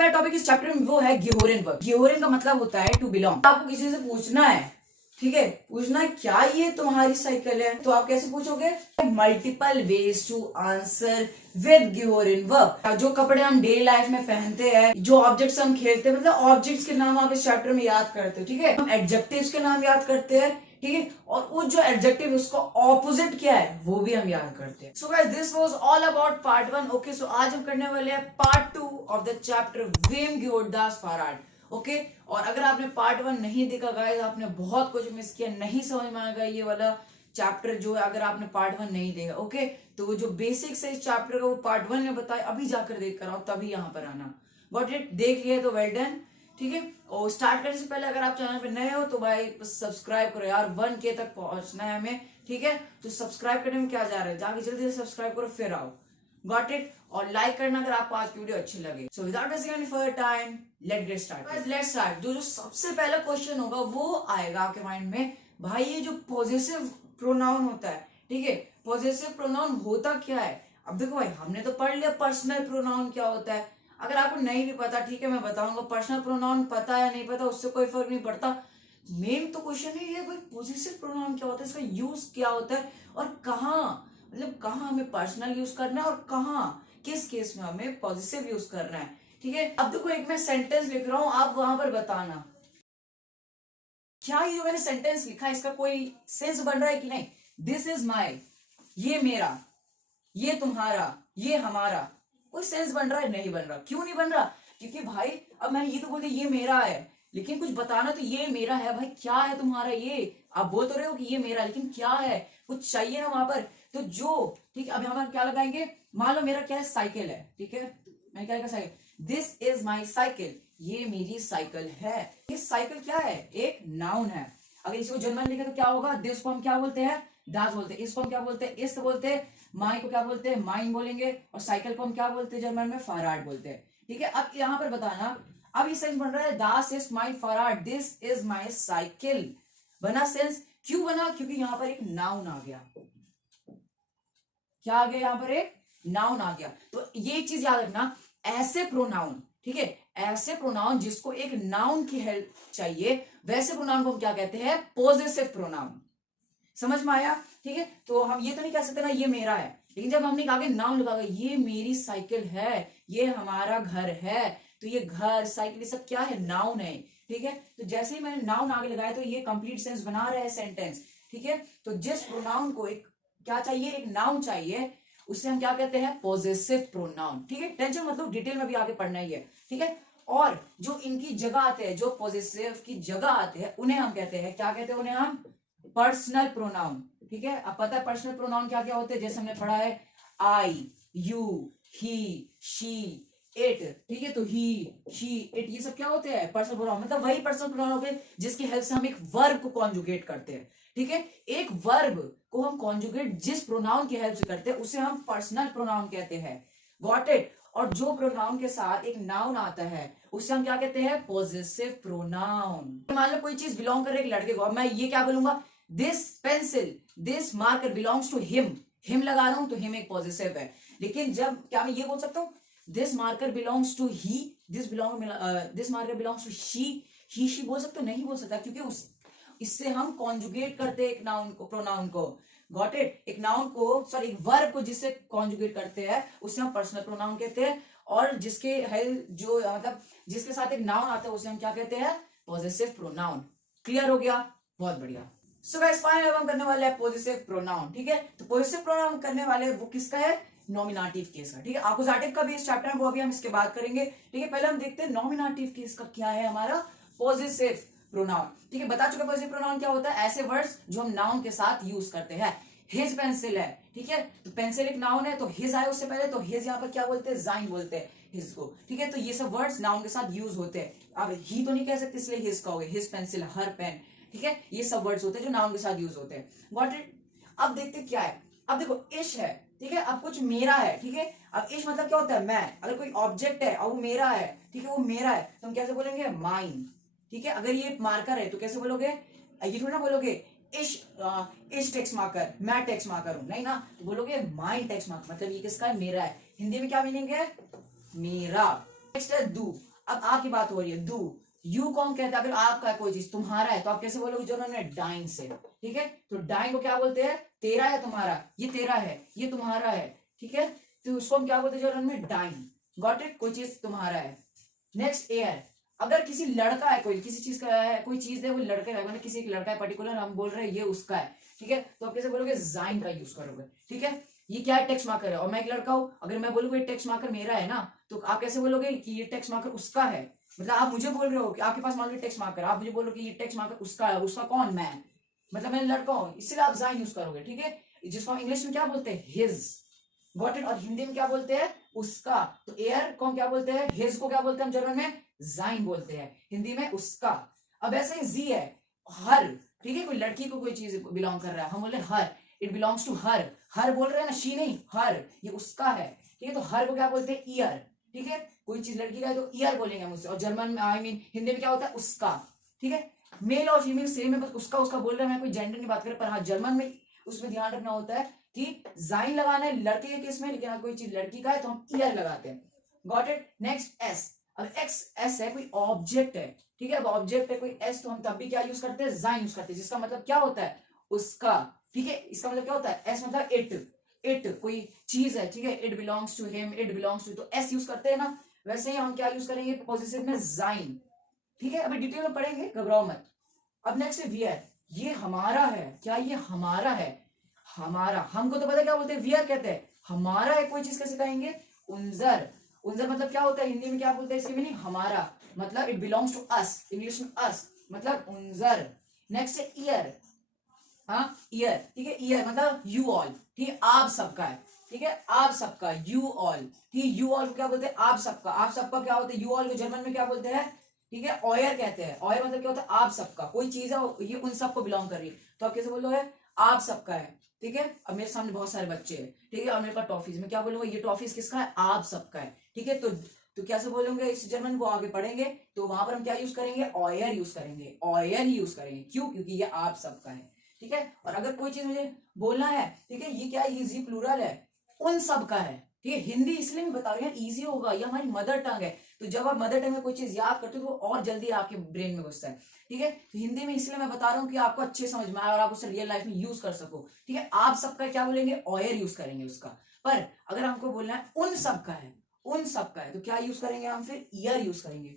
पहला टॉपिक इस चैप्टर में वो है गिहोरिन वर्ब। गिहोरिन का मतलब होता है टू बिलोंग। आपको किसी से पूछना है, ठीक है, पूछना है क्या ये तुम्हारी साइकिल है, तो आप कैसे पूछोगे? Multiple ways to answer with गिहोरिन वर्ब। जो कपड़े हम डेली लाइफ में पहनते हैं, जो ऑब्जेक्ट्स हम खेलते हैं, मतलब ऑब्जेक्ट्स के नाम आप इस चैप्टर में याद करते हो, ठीक है। हम एडजेक्टिव्स के नाम याद करते हैं, ठीक है, और वो जो एडजेक्टिव उसका ऑपोजिट क्या है वो भी हम याद करते हैं। So guys this was all about part 1। Okay, so आज हम करने वाले हैं पार्ट 2 ऑफ द चैप्टर वेम गियोरदास फाराड। ओके, और अगर आपने पार्ट 1 नहीं देखा गाइस, आपने बहुत कुछ मिस किया, नहीं समझ में आएगा ये वाला चैप्टर जो है अगर आपने पार्ट 1 नहीं देखा। ओके, तो वो जो बेसिक्स है इस चैप्टर का वो पार्ट 1 में बताया, अभी जाकर देख कर आओ, तभी यहाँ पर आना। Got it? देख लिया तो वेल डन, ठीक है। और स्टार्ट करने से पहले अगर आप चैनल पे नए हो तो भाई सब्सक्राइब करो यार, 1K तक पहुंचना है हमें, ठीक है। तो सब्सक्राइब करने में क्या जा रहा है, जाके जल्दी से सब्सक्राइब करो फिर आओ। Got it? और लाइक करना अगर आपको आज की वीडियो अच्छी लगे। So without wasting any further time let's get started. Let's start. जो सबसे पहला क्वेश्चन होगा वो आएगा आपके माइंड में, भाई ये जो पॉजेसिव प्रोनाउन होता है, ठीक है, पॉजेसिव प्रोनाउन होता क्या है? अब देखो भाई, हमने तो पढ़ लिया पर्सनल प्रोनाउन क्या होता है। अगर आपको नहीं भी पता, ठीक है, मैं बताऊंगा। पर्सनल प्रोनाउन पता या नहीं पता उससे कोई फर्क नहीं पड़ता। मेन तो क्वेश्चन है ये भाई, पॉजेसिव प्रोनाउन क्या होता है, इसका यूज क्या होता है और कहाँ, मतलब कहाँ हमें पर्सनल यूज करना है और कहाँ किस केस में हमें पॉजिटिव यूज करना है, ठीक है। अब देखो एक मैं सेंटेंस लिख रहा हूं, आप वहां पर बताना क्या ये जो मैंने सेंटेंस लिखा है इसका कोई सेंस बन रहा है कि नहीं। दिस इज माई, ये मेरा, ये तुम्हारा, ये हमारा, कोई सेंस बन रहा है? नहीं बन रहा। क्यों नहीं बन रहा? क्योंकि भाई अब मैंने ये तो बोल दिया ये मेरा है, लेकिन कुछ बताना तो ये मेरा है भाई, क्या है तुम्हारा? ये आप बोल तो रहे हो कि ये मेरा, लेकिन क्या है, कुछ चाहिए ना वहां पर। तो जो, ठीक है, अब यहाँ पर क्या लगाएंगे? मान लो मेरा क्या है, साइकिल है, ठीक है, मैं क्या cycle, this is my cycle, ये मेरी साइकिल है। ये साइकिल क्या है? एक नाउन है। अगर इसको जर्मन लिखे तो क्या होगा? दिस को हम क्या बोलते हैं? दास बोलते हैं। इसको हम क्या बोलते हैं? इस बोलते हैं। माई को क्या बोलते हैं? माइन बोलेंगे। और साइकिल को हम क्या बोलते हैं जर्मन में? फाराड बोलते हैं, ठीक है। अब यहाँ पर बताना, अब ये सेंस बन रहा है, दास इज माई फाराड, दिस इज माई साइकिल। बना सेंस? क्यों बना? क्योंकि यहाँ पर एक नाउन आ गया। क्या आ गया? यहाँ पर एक नाउन आ गया। तो ये चीज याद रखना, ऐसे प्रोनाउन, ठीक है, ऐसे प्रोनाउन जिसको एक नाउन की हेल्प चाहिए, वैसे प्रोनाउन को हम क्या कहते हैं? Possessive pronoun. समझ में आया? ठीक है, तो हम ये तो नहीं कह सकते ना ये मेरा है, लेकिन जब हमने आगे नाउन लगा, ये मेरी साइकिल है, ये हमारा घर है, तो ये घर, साइकिल, ये सब क्या है? नाउन है, ठीक है। तो जैसे ही मैंने नाउन आगे लगाया तो ये कंप्लीट सेंस बना रहा है सेंटेंस, ठीक है। तो जिस प्रोनाउन को एक क्या चाहिए? एक नाउन चाहिए, उससे हम क्या कहते हैं? पॉजेसिव प्रोनाउन, ठीक है। टेंशन मतलब डिटेल में भी आगे पढ़ना ही है, ठीक है। और जो इनकी जगह आते हैं, जो पॉजेसिव की जगह आते हैं, उन्हें हम कहते हैं, क्या कहते हैं उन्हें? हम पर्सनल प्रोनाउन, ठीक है। अब पता है पर्सनल प्रोनाउन क्या क्या होते हैं? जैसे हमने पढ़ा है आई, यू, ही, शी, इट, ठीक है। तो ही, शी, इट, ये सब क्या होते हैं? Personal pronoun. मतलब वही पर्सनल प्रोनाउन होते हैं जिसकी हेल्प से हम एक वर्ब को कॉन्जुगेट करते हैं, ठीक है। एक वर्ब को हम कॉन्जुगेट जिस प्रोनाउन की हेल्प से करते हैं उसे हम पर्सनल प्रोनाउन कहते हैं। Got it? और जो प्रोनाउन के साथ एक नाउन आता है उसे हम क्या कहते हैं? Possessive pronoun. मान लो कोई चीज बिलोंग कर रही है एक लड़के को, अब मैं ये क्या बोलूंगा? This pencil, this marker belongs to him. Him लगा रहा हूं तो हिम एक पॉजेसिव है। लेकिन जब क्या मैं ये बोल सकता हूँ this marker belongs to he, this marker belongs to she, he she बोल सकते? नहीं बोल सकता, क्योंकि उस इससे हम कॉन्जुगेट करते हैं एक नाउन को, प्रोनाउन को। Got it? एक नाउन को, सॉरी एक वर्ब को जिससे कॉन्जुगेट करते हैं उसे हम पर्सनल प्रोनाउन कहते हैं, और जिसके हेल्प जो मतलब जिसके साथ एक नाउन आता है उसे हम क्या कहते हैं? Possessive pronoun. क्लियर हो गया? बहुत बढ़िया। सो गाइस फाइनल हम करने वाले हैं पॉजेसिव प्रोनाउन, ठीक है। तो पॉजेसिव प्रोनाउन करने वाले वो किसका है? नॉमिनेटिव केस का, ठीक है। अकुजाटिव का भी इस चैप्टर में वो अभी हम इसके बात करेंगे, ठीक है। पहले हम देखते हैं नॉमिनेटिव केस का क्या है हमारा पॉजेसिव प्रोनाउन, ठीक है। बता चुके पॉजेसिव प्रोनाउन क्या होता है? ऐसे वर्ड्स जो हम नाउन के साथ यूज करते हैं। हिज पेंसिल है, ठीक है, तो पेंसिल एक नाउन है, तो हिज आए उससे पहले, तो हिज यहाँ पर क्या बोलते हैं? जाइन बोलते हैं हिज को, ठीक है। तो ये सब वर्ड्स नाउन के साथ यूज होते हैं। अब ही तो नहीं कह सकते इसलिए हिज कहोगे, हिज पेंसिल, हर पेन, ठीक है। ये सब वर्ड्स होते हैं जो नाउन के साथ यूज होते हैं। Got it? अब देखते क्या है। अब देखो इश है, ठीक है, अब कुछ मेरा है, ठीक है। अब इश मतलब क्या होता है? मैं। अगर कोई ऑब्जेक्ट है और वो मेरा है, ठीक है, वो मेरा है, तो हम कैसे बोलेंगे? माइन, ठीक है। अगर ये मार्कर है तो कैसे बोलोगे? ये थोड़ा ना बोलोगे इश टेक्स्ट मार्कर, मैं टेक्स्ट मार्कर हूं, नहीं ना, तो बोलोगे माइन टेक्स्ट मार्कर, मतलब ये किसका है? मेरा है। हिंदी में क्या मीनिंग है? मेरा, नेक्स्ट है दू। अब आपकी बात हो रही है दू, यू कौन कहता है? अगर आपका है कोई चीज, तुम्हारा है, तो आप कैसे बोलोगे जर्मन में? डाइन से, ठीक है। तो डाइन को क्या बोलते हैं? तेरा है तुम्हारा, ये तेरा है, ये तुम्हारा है, ठीक है। तो उसको हम क्या बोलते हैं जर्मन में? डाइन। Got it? कोई चीज तुम्हारा है। Next air. अगर किसी लड़का है, कोई किसी चीज का है, कोई चीज है वो लड़के का, मतलब किसी एक लड़का है पर्टिकुलर, हम बोल रहे हैं ये उसका है, ठीक है। तो आप कैसे बोलोगे? जाइन का यूज करोगे, ठीक है। ये क्या है? टेक्स्ट मार्कर है, और मैं एक लड़का हूं, अगर मैं बोलूंगा ये टेक्स्ट मार्कर मेरा है ना, तो आप कैसे बोलोगे कि ये टेक्स्ट मार्कर उसका है? मतलब आप मुझे बोल रहे हो कि आपके पास मान लो टेक्स्ट मार्कर, आप मुझे बोल रहे हो कि ये टेक्स्ट मार्कर उसका है, उसका कौन? मैं, मतलब मैं लड़का हूं, इसलिए आप जाइन यूज करोगे, ठीक है। जिसको हम इंग्लिश में क्या बोलते हैं? हिज। Got it? और हिंदी में क्या बोलते हैं? उसका। तो एयर को हम क्या बोलते हैं? हिज को क्या बोलते हैं हम जर्मन में? जाइन बोलते हैं, हिंदी में उसका। अब ऐसे ही जी है, हर, ठीक है। कोई लड़की को कोई चीज बिलोंग कर रहा है, हम बोले हर, इट बिलोंग्स टू हर। हर बोल रहे हैं ना, शी नहीं, हर, ये उसका है, ठीक है। तो हर को क्या बोलते हैं? ईयर, ठीक है। कोई चीज लड़की का है तो ईयर बोलेंगे हम उससे, और जर्मन में आई मीन हिंदी में क्या होता है? उसका, ठीक है। मेल और फीमेल सेम है, बस उसका उसका बोल रहे हैं, मैं कोई जेंडर की बात करें, पर हाँ जर्मन में उसमें ध्यान रखना होता है कि जाइन लगाना है लड़के के केस में, लेकिन अगर कोई चीज लड़की का है तो हम ईयर लगाते हैं। Got it? Next S. अब एक्स एस है, कोई ऑब्जेक्ट है, ठीक है। अब ऑब्जेक्ट है कोई एस, तो हम तब भी क्या यूज करते हैं? जाइन यूज करते हैं, जिसका मतलब क्या होता है? उसका, ठीक है। इसका मतलब क्या होता है? एस मतलब इट, इट कोई चीज है, ठीक है। It belongs to him, it belongs to, तो एस यूज करते हैं ना, वैसे ही हम क्या यूज करेंगे पॉजिटिव में? जाइन, ठीक है। अभी डिटेल में पढ़ेंगे, घबराओ मत। अब नेक्स्ट है वियर। ये हमारा है, क्या ये हमारा है? हमारा, हमको तो पता क्या बोलते हैं? वियर कहते हैं। हमारा है कोई चीज कैसे कहेंगे? उंजर। उंजर मतलब क्या होता है? हिंदी में क्या बोलते हैं इसकी मीनिंग? हमारा, मतलब it belongs to us, English में अस, मतलब उंजर। नेक्स्ट है ईयर। हाँ ईयर, ठीक है। ईयर मतलब यू ऑल, ठीक है, आप सबका है, ठीक है, आप सबका, यू ऑल, ठीक है। यू ऑल को क्या बोलते हैं? आप सबका। आप सबका क्या होता है? यू ऑल को जर्मन में क्या बोलते हैं? ठीक है, ऑयर कहते हैं। ऑयर मतलब क्या होता है? आप सबका, कोई चीज है ये उन सबको बिलोंग कर रही है, तो आप कैसे बोलोगे? आप सबका है, ठीक है। अब मेरे सामने बहुत सारे बच्चे हैं, ठीक है, और मेरे पास टॉफीज, में क्या बोलूंगा? ये टॉफीज किसका है? आप सबका है, ठीक है। तो कैसे बोलेंगे इस जर्मन को? आगे पढ़ेंगे तो वहां पर हम क्या यूज करेंगे? ऑयर यूज करेंगे, ऑयर ही यूज करेंगे। क्यों? क्योंकि ये आप सबका है, ठीक है। और अगर कोई चीज मुझे बोलना है, ठीक है, ये क्या है? ये जी प्लूरल है, उन सब का है, ठीक है। हिंदी इसलिए मैं बता रही हूँ, इजी होगा, ये हमारी मदर टंग है, तो जब आप मदर टंग में कोई चीज याद करते हो तो और जल्दी आपके ब्रेन में घुसता है, ठीक है। तो हिंदी में इसलिए मैं बता रहा हूँ कि आपको अच्छे समझ में आए और आप उसे रियल लाइफ में यूज कर सको, ठीक है। आप सबका क्या बोलेंगे? ऑयर यूज करेंगे उसका। पर अगर हमको बोलना है उन सबका है, उन सबका है, तो क्या यूज करेंगे हम? फिर ईयर यूज करेंगे,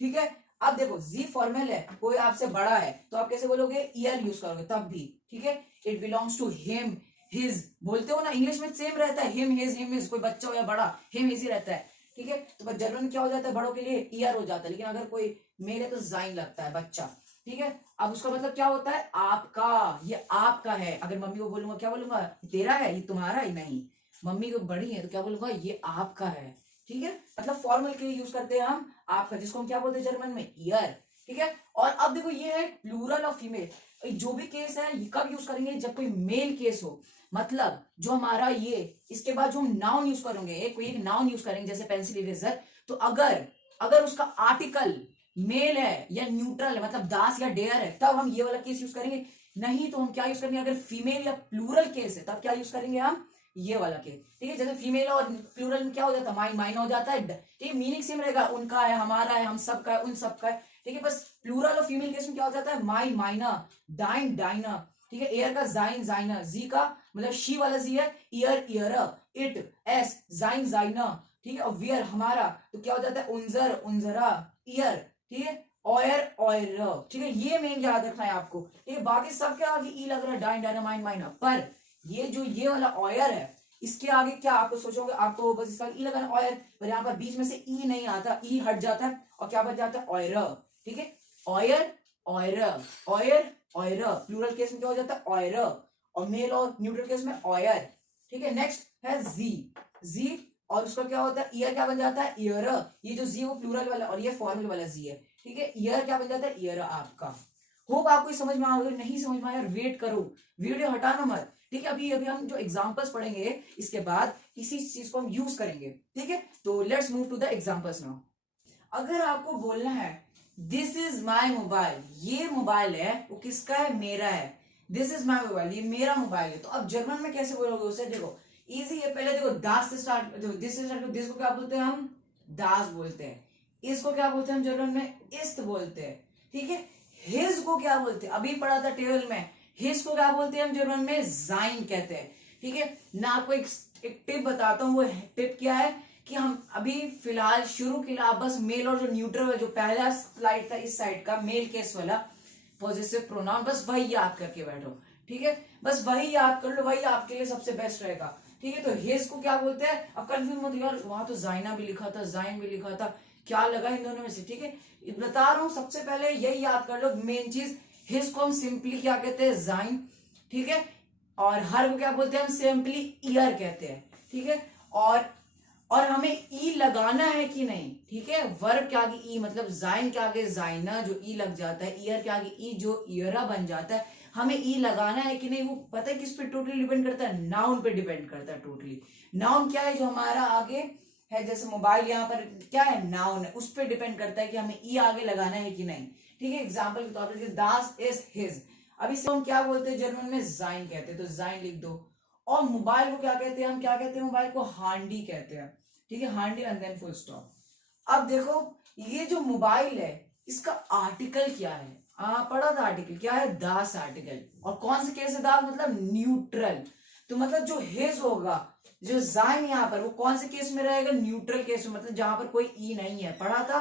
ठीक है। अब देखो जी फॉर्मल है, कोई आपसे बड़ा है, तो आप कैसे बोलोगे? ईयर यूज करोगे तब भी, ठीक है। It belongs to him, his बोलते हो ना, इंग्लिश में सेम रहता है, हिम हिज, कोई बच्चा हो या बड़ा, हिम हिज ही रहता है, ठीक है। तो जर्मन में क्या हो जाता है? बड़ों के लिए ईयर हो जाता है, लेकिन अगर कोई मेल है तो जाइन लगता है, बच्चा, ठीक है। अब उसका मतलब क्या होता है? आपका, ये आपका है। अगर मम्मी को बोलूंगा, क्या बोलूंगा? तेरा है, ये तुम्हारा ही नहीं। मम्मी को बड़ी है तो क्या बोलूंगा? ये आपका है, ठीक है। मतलब फॉर्मल के लिए यूज करते हैं हम आपका, जिसको हम क्या बोलते हैं जर्मन में? ईयर, ठीक है। और अब देखो ये है प्लूरल ऑफ फीमेल, जो भी केस है ये कब यूज करेंगे? जब कोई मेल केस हो, मतलब जो हमारा ये, इसके बाद जो हम नाउन यूज करेंगे, कोई एक नाउन यूज करेंगे जैसे पेंसिल इरेजर, तो अगर अगर उसका आर्टिकल मेल है या न्यूट्रल है, मतलब दास या डेयर है, तब हम ये वाला केस यूज करेंगे। नहीं तो हम क्या यूज करेंगे? अगर फीमेल या प्लूरल केस है तब क्या यूज करेंगे हम? ये वाला केस, ठीक है। जैसे फीमेल और प्लूरल में क्या हो जाता है? माइन माइन हो जाता है, ठीक है। मीनिंग सेम रहेगा, उनका है, हमारा है, हम सबका है, उन सबका है, ठीक है। बस प्लूरल और फीमेल केस में क्या हो जाता है? माइन माइना, डाइन डाइना, ठीक है। एयर का जाइन जाइना, जी का मतलब शी वाला जी है, ईयर ईयर, इट एस, जाइन जाइना, ठीक है। और वियर हमारा, तो क्या हो जाता है? उंजर उंजरा, ईयर, ठीक है। ऑयर ऑयर, ठीक है। ये मेन याद रखना है आपको, ठीक है। बाकी सब क्या आगे ई लग रहा है, डाइन डायनामाइन माइना, पर ये जो ये वाला ऑयर है, इसके आगे क्या आपको सोचोगे? आपको बस इसका ई लगाना ऑयर, पर यहाँ पर बीच में से ई नहीं आता, ई हट जाता है और क्या बच जाता है? ऑयर, ठीक है। Our our, our our, plural case में क्या हो जाता है? ऑयर, और मेल और न्यूट्रल केस में ऑयर, ठीक है। नेक्स्ट है जी, जी और उसका क्या होता है? ईयर क्या बन जाता है? ईयर। ये जो जी वो प्लूरल वाला और ये फॉर्मल वाला जी है, ठीक है। ईयर क्या बन जाता है? ईयर आपका। होप आपको समझ में आया, नहीं समझ में आया वेट करो, वीडियो हटाना मत, ठीक है। अभी अभी हम जो एग्जांपल्स पढ़ेंगे इसके बाद इसी चीज को हम यूज करेंगे, ठीक है। तो let's move to the examples now. अगर आपको बोलना है दिस इज माई मोबाइल, ये मोबाइल है वो किसका है? मेरा है। दिस इज माई मोबाइल, ये मेरा मोबाइल है, तो अब जर्मन में कैसे बोलोगे उसे? देखो इजी है, पहले देखो दास से स्टार्ट, दिस से स्टार्ट, दिस को क्या बोलते हैं हम? दास बोलते हैं, इसको क्या बोलते हैं हम जर्मन में, इस्त बोलते हैं, ठीक है। हिज को क्या बोलते हैं, अभी पढ़ा था टेबल में, हिज को क्या बोलते हैं हम जर्मन में, जाइन कहते हैं, ठीक है ना। आपको एक टिप बताता हूँ, वो टिप क्या है कि हम अभी फिलहाल शुरू के लिए आप बस मेल और जो न्यूट्रल है, जो पहला स्लाइड था इस साइड का मेल केस वाला पॉजिटिव प्रोनाउन, बस वही याद करके बैठो, ठीक है, बस वही याद कर लो, वही आपके लिए सबसे बेस्ट रहेगा, ठीक है। तो हिज को क्या बोलते हैं, अब कंफ्यूज मत यार, वहां तो जाइना भी लिखा था, जाइन भी लिखा था, क्या लगा इन दोनों में से, ठीक है। बता रहा हूं, सबसे पहले यही याद कर लो मेन चीज, हिज को हम सिंपली क्या कहते हैं, जाइन, ठीक है। और हर को क्या बोलते हैं हम, सिंपली ईयर कहते हैं, ठीक है। और हमें ई लगाना है कि नहीं, ठीक है। वर्ब के आगे ई, मतलब जाइन के आगे जाइना जो ई लग जाता है, ईयर के आगे ई जो ईयरा बन जाता है, हमें ई लगाना है कि नहीं, वो पता है किस पे टोटली डिपेंड करता है, नाउन पे डिपेंड करता है टोटली। नाउन क्या है, जो हमारा आगे है, जैसे मोबाइल यहाँ पर क्या है, नाउन है, उस पर डिपेंड करता है कि हमें ई आगे लगाना है कि नहीं, ठीक है। एग्जाम्पल के तौर पर दास इज हिज, अब इसे हम क्या बोलते हैं जर्मन में, जाइन कहते हैं, तो जाइन लिख दो। और मोबाइल को क्या कहते हैं हम, क्या कहते हैं मोबाइल को, हांडी कहते हैं, ठीक है, हांडी एंड देन फुल स्टॉप। अब देखो ये जो मोबाइल है इसका आर्टिकल क्या है, पढ़ा था आर्टिकल क्या है, दास आर्टिकल, और कौन से केस है दास, मतलब न्यूट्रल, तो मतलब जो हिज होगा, जो जाइन यहाँ पर, वो कौन से केस में रहेगा, न्यूट्रल केस में, मतलब जहां पर कोई ई नहीं है, पढ़ा था,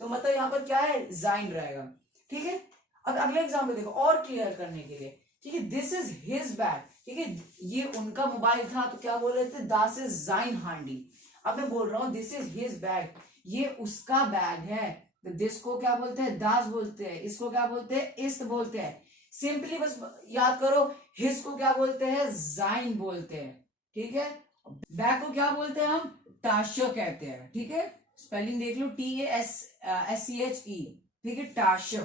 तो मतलब यहाँ पर क्या है, जाइन रहेगा, ठीक है। अब अगले एग्जाम्पल देखो और क्लियर करने के लिए, ठीक है, दिस इज हिज बैग, ठीक है, ये उनका मोबाइल था, तो क्या बोल रहे थे, दास इज जाइन हांडी। अब मैं बोल रहा हूं दिस इज हिज बैग, ये उसका बैग है, तो दिस को क्या बोलते हैं, दास बोलते हैं, इसको क्या बोलते हैं, इस्त बोलते हैं। सिंपली बस याद करो, हिज को क्या बोलते हैं, जाइन बोलते हैं, ठीक है। बैग को क्या बोलते हैं हम, टाशो कहते हैं, ठीक है, स्पेलिंग देख लो, TASCHE, ठीक है, टाशो,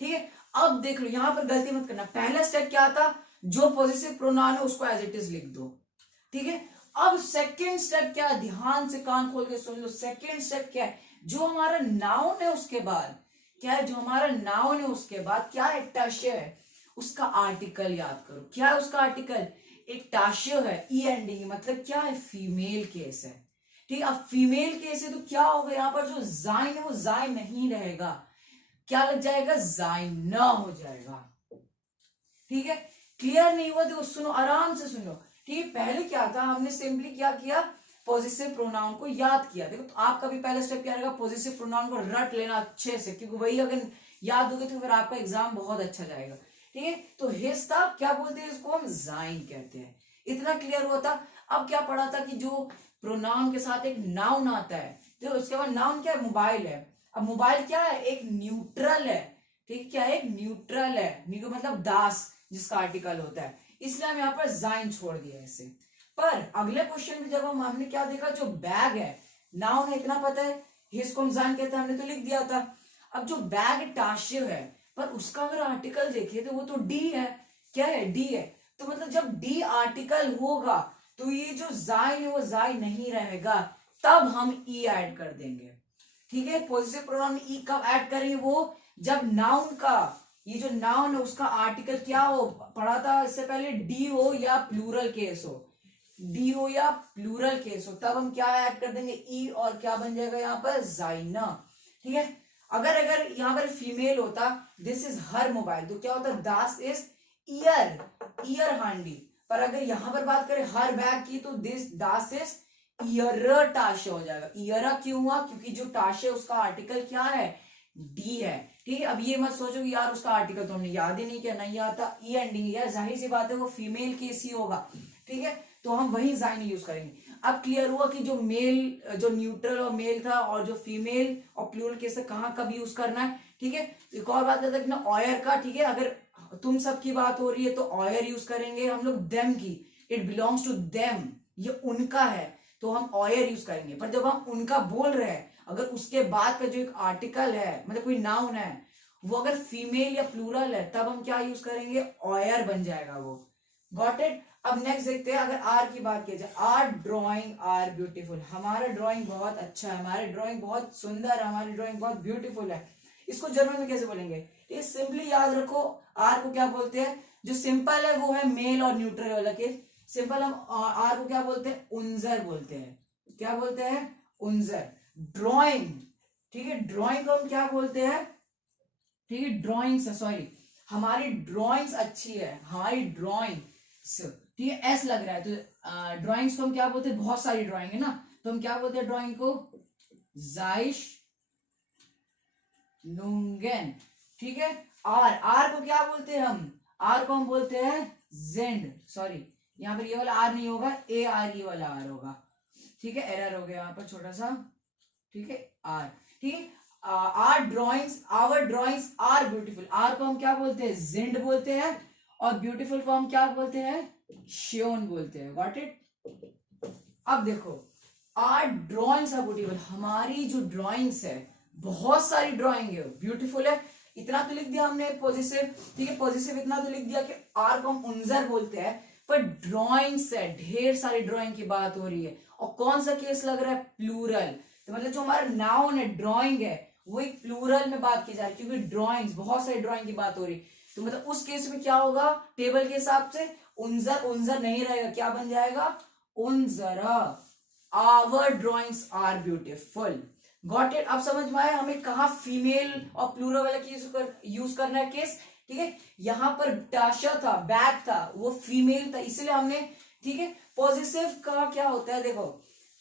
ठीक है। अब देख लो यहां पर गलती मत करना, पहला स्टेप क्या था, जो पॉजिटिव प्रोनाउन है उसको एज इट इज लिख दो, ठीक है। अब सेकेंड स्टेप क्या है, ध्यान से कान खोल के सुन लो, सेकेंड स्टेप क्या है, जो हमारा नाउन है उसके बाद क्या है, जो हमारा नाउन है उसके बाद क्या है, टाशो है, उसका आर्टिकल याद करो, क्या है उसका आर्टिकल, एक टाशो है, END, मतलब क्या है, फीमेल केस है, ठीक है। अब फीमेल केस है तो क्या होगा, यहाँ पर जो जाइन है वो जाइन नहीं रहेगा, क्या लग जाएगा, जाइन ना हो जाएगा, ठीक है। क्लियर नहीं हुआ तो सुनो, आराम से सुनो, ठीक है। पहले क्या था, हमने सिंपली क्या किया, पॉजिटिव प्रोनाउन को याद किया, देखो तो आपका भी पहला स्टेप क्या रहेगा, पॉजिटिव प्रोनाउन को रट लेना अच्छे से, क्योंकि वही अगर याद होगा तो फिर आपका एग्जाम बहुत अच्छा जाएगा, ठीक है। तो हिज था, क्या बोलते हैं इसको हम, जाइन कहते हैं, इतना क्लियर हुआ था। अब क्या पढ़ा था कि जो प्रोनाउन के साथ एक नाउन आता है, तो उसके बाद नाउन क्या है, मोबाइल है। अब मोबाइल क्या है, एक न्यूट्रल है, ठीक, क्या है, एक न्यूट्रल है, न्यू मतलब दास जिसका आर्टिकल होता है, इसलिए हम यहाँ पर जाइन छोड़ दिया इसे। पर अगले क्वेश्चन में जब हमने क्या देखा, जो बैग है नाउन है, इतना पता है, हिज को हम जाइन कहते हैं, हमने तो लिख दिया था। अब जो बैग टाशिव है, पर उसका अगर आर्टिकल देखिए तो वो तो डी है, क्या है, डी है, तो मतलब जब डी आर्टिकल होगा तो ये जो जाइन है वो जाइन नहीं रहेगा, तब हम ई ऐड कर देंगे, ठीक है। पॉजिटिव प्रोनाउन में ई कब ऐड करेंगे, वो जब नाउन का, ये जो नाउन है उसका आर्टिकल क्या हो, पढ़ा था इससे पहले, डी हो या प्लूरल केस हो, डी हो या प्लूरल केस हो, तब हम क्या ऐड कर देंगे, ई, और क्या बन जाएगा यहाँ पर, जाइना, ठीक है। अगर यहाँ पर फीमेल होता, दिस इज हर मोबाइल, तो क्या होता, दास इज ईयर हांडी। पर अगर यहां पर बात करें हर बैग की, तो दिस दास इज ईयर टाशे हो जाएगा। ईयरा क्यों हुआ, क्योंकि जो टाशे उसका आर्टिकल क्या है, डी है, ठीक है। अब ये मत सोचो कि यार उसका आर्टिकल तो हमने याद ही नहीं किया, नहीं आता, ई एंड डी, यार जाहिर सी बात है वो फीमेल केस ही होगा, ठीक है, तो हम वही जाइन यूज करेंगे। अब क्लियर हुआ कि जो मेल, जो न्यूट्रल और मेल था, और जो फीमेल और प्लूरल केस है कहाँ कब यूज करना है, ठीक है। एक और बात है ना, ऑयर का, ठीक है, अगर तुम सबकी बात हो रही है तो ऑयर यूज करेंगे हम लोग, देम की, इट बिलोंग्स टू देम, ये उनका है, तो हम ऑयर यूज करेंगे। पर जब हम उनका बोल रहे हैं, अगर उसके बाद का जो एक आर्टिकल है, मतलब कोई नाउन है, वो अगर फीमेल या प्लूरल है, तब हम क्या यूज करेंगे, ऑयर बन जाएगा वो, गॉट इट। अब नेक्स्ट देखते हैं, अगर आर की बात की जाए, आर ड्रॉइंग आर ब्यूटीफुल, हमारा ड्रॉइंग बहुत अच्छा है, हमारी ड्रॉइंग बहुत सुंदर है, हमारी ड्रॉइंग बहुत ब्यूटीफुल है, इसको जर्मन में कैसे बोलेंगे, ये सिंपली याद रखो, आर को क्या बोलते हैं, जो सिंपल है वो है मेल और न्यूट्रल वाला केस, सिंपल हम आर को क्या बोलते हैं, उन्जर बोलते हैं, क्या बोलते हैं, उन्जर। ड्राइंग, ठीक है, ड्राइंग को हम क्या बोलते हैं, ठीक है, ड्राइंग्स, सॉरी, हमारी ड्राइंग्स अच्छी है, हमारी ड्राइंग्स, ठीक है, एस लग रहा है, तो ड्राइंग्स को हम क्या बोलते हैं, बहुत सारी ड्राइंग है ना, तो हम क्या बोलते हैं ड्राइंग को, जाइश लुंगेन, ठीक है। आर, आर को क्या बोलते हैं हम, आर को हम बोलते हैं जेंड, सॉरी यहाँ पर ये वाला आर नहीं होगा, ए आर ई वाला आर होगा, ठीक है, एरर हो गया यहाँ पर छोटा सा, ठीक है, आर, ठीक है। Our drawings, our drawings are beautiful, our को हम क्या बोलते हैं, जिंड बोलते हैं, और ब्यूटीफुल को हम क्या बोलते हैं, श्योन बोलते हैं, गॉट इट। अब देखो, आर ड्राइंग्स आर ब्यूटीफुल, हमारी जो ड्राइंग्स है, बहुत सारी ड्राइंग है, ब्यूटीफुल है, इतना तो लिख दिया हमने पॉजिटिव, ठीक है, पॉजिटिव इतना तो लिख दिया कि आर को हम उन्जर बोलते हैं, पर ड्राइंग्स है, ढेर सारी ड्राइंग की बात हो रही है, और कौन सा केस लग रहा है, प्लूरल, तो मतलब जो हमारा नाउन है, ड्राइंग है, वो एक प्लूरल में बात की जा रही है, क्योंकि ड्राइंग्स, बहुत सारी ड्राइंग की बात हो रही है, तो मतलब उस केस में क्या होगा, टेबल के हिसाब से उन्जर, उन्जर नहीं रहेगा, क्या बन जाएगा, उन्जरा, our drawings are beautiful, got it. अब समझ में आया हमें कहा फीमेल और प्लूरल वाला यूज करना है केस, ठीक है, यहाँ पर टाशा था, बैग था, वो फीमेल था, इसलिए हमने, ठीक है, पॉजिटिव का क्या होता है, देखो